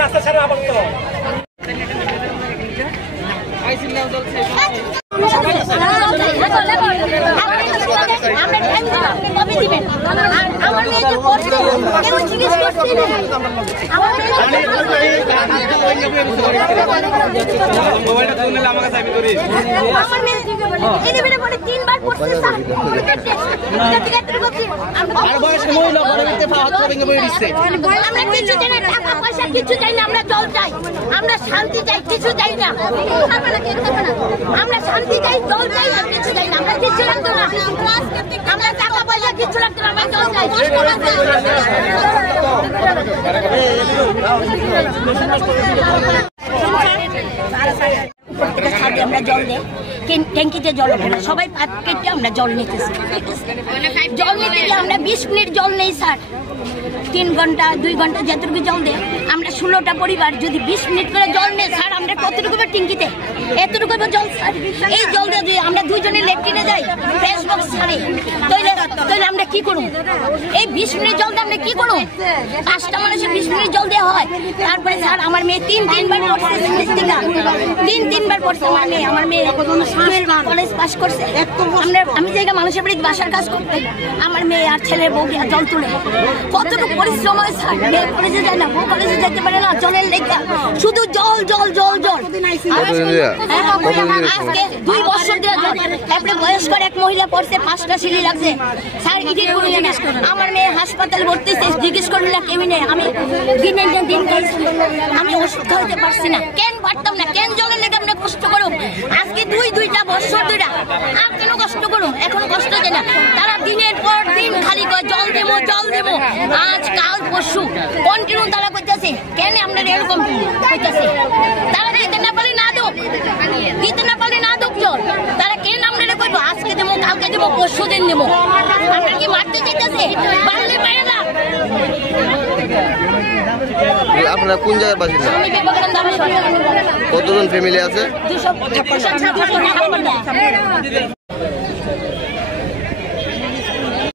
রাস্তা ছাড়া আবার তো কিছু চাই না, আমরা জল চাই, আমরা শান্তি চাই, কিছু চাই না, আমরা শান্তি চাই, জল চাই, কিছু চাই না, আমরা কিছু লাগতো না, আমরা টাকা পয়সা কিছু লাগতো না, আমরা জল চাই। আমরা জল দেই, ট্যাঙ্কিতে জল ওঠে না, সবাই পাত কেটে আমরা জল নিতেছি। জল নিতে গিয়ে আমরা 20 মিনিট জল নেই স্যার, 3 ঘন্টা 2 ঘন্টা যতটুকু জল দেয়। আমরা 16টা পরিবার যদি 20 মিনিট করে জল নেই স্যার, আমরা কতটুকু ট্যাঙ্কিতে এতটুকু জল স্যার। এই জল দিয়ে আমরা 2 জনে লেট্রিনে যাই, ফ্রেশ বক্স ছাড়ে, তাইলে আমরা কি করব? এই 20 মিনিট জল দিয়ে আমরা কি করব? 5টা মানুষের 20 মিনিট জল দেওয়া হয়। তারপরে স্যার আমার মেয়ে 3-3বার পড়ছে, 3-3বার পড়ছে আমার মেয়ে কলেজ পাস করছে। আমি জায়গা মানুষের বাড়িতে বাসার কাজ করতে, আমার মেয়ে আর ছেলের বউ জল তুলে কতটুকু পরিশ্রম হয় স্যার। মেয়ে কলেজে যায় না, বউ কলেজে যেতে পারে না, জলের লেখা শুধু জল জল জল জল। আজকে 2 বছর ধরে জল। তারপরে বয়স্কর এক মহিলা পড়ছে, 5টা সিলি লাগছে স্যার, ইডিট করলেন না। আমার মেয়ে হাসপাতালে ভর্তি, জিজ্ঞেস করলেন না কেউ নেই। আমি দিন খাইছি, আমি অসুস্থ হইতে পারছি না, কেন পারতাম না, কেন জলের লেগে আমরা কষ্ট করুন। আজকে 2-2টা বছর ধরে আর কেন কষ্ট করুন, এখনো কষ্ট যায় না। তারা দিনের পর দিন খালি জল দেবো জল দেবো, আজ কাল পরশু কন্টিনিউ তারা করতেছে। কেন আমরা এরকম করতেছে? তারা দিতে না পারে না দোক, দিতে না পারে না দোক জল। তারা কেন আমরা করবো? আজকে দেবো, কালকে দেবো, পরশু দিন দেবো। আমরা কি মারতে চাইতেছে? পারলে পারে না। আপনারা কোন জায়গার বাসিন্দা? কতজন ফ্যামিলি আছে? 200